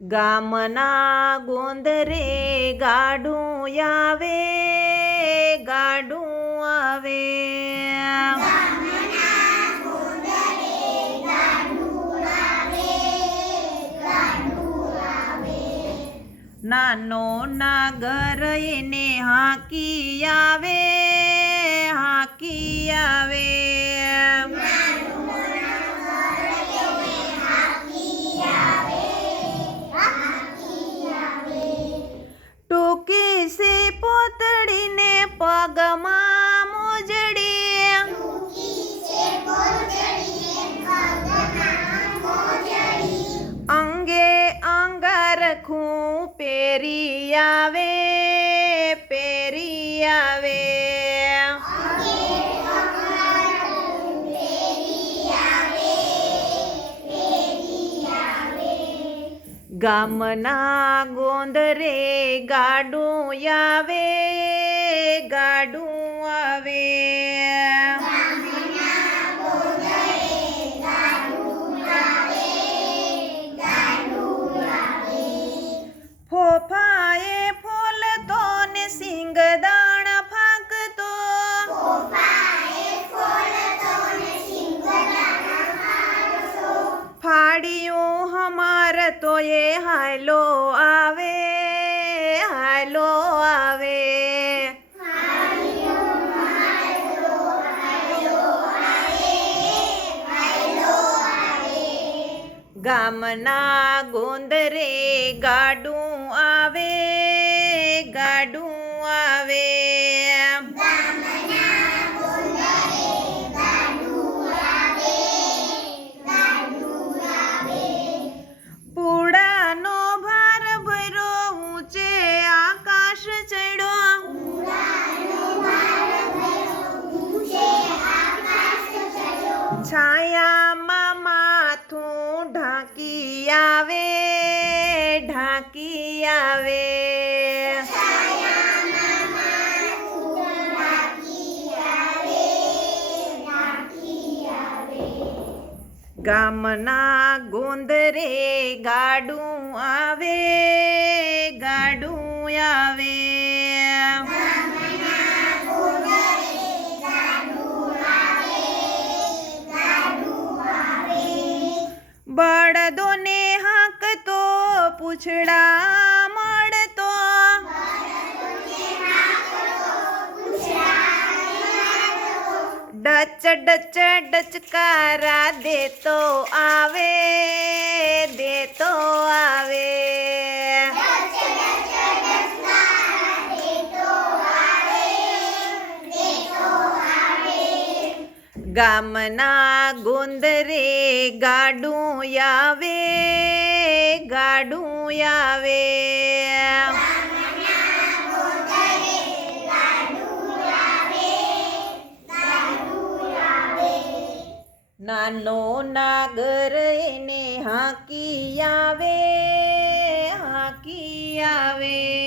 ગામના ગોંદરે ગાડું આવે, ગાડું આવે. નાનો નાગર એને હાંકી આવે, હાંકી આવે. ટૂંકી સી પોતડીને પગમાં મોજડી, અંગે અંગારખું પહેરી આવે, પહેરી આવે. ગામના ગોંદરે ગાડું આવે, ગાડું આવે. ફોફાએ ફોલતો ને સિંગદાણ ફાંકતો, ફાડિયું હમાર તો એ હાલો આવે, હાલો આવે. ગામના ગોંદરે ગાડું આવે, ગાડું આવે. પૂડાનો ભાર ભર્યો ઊંચે આકાશ ચડ્યો, છાયામાં માથું ઢાંકી આવે, ઢાંકી આવે. ગામના ગોંદરે ગાડું આવે, ગાડું આવે. બળદોને હાંકતો પૂછડા મળતો, ડચ ડચ ડચકારા દેતો આવે, દેતો આવે. ગામના ગોંદરે ગાડું આવે, ગાડું આવે. નાનો નાગર એને હાંકી આવે, હાંકી આવે.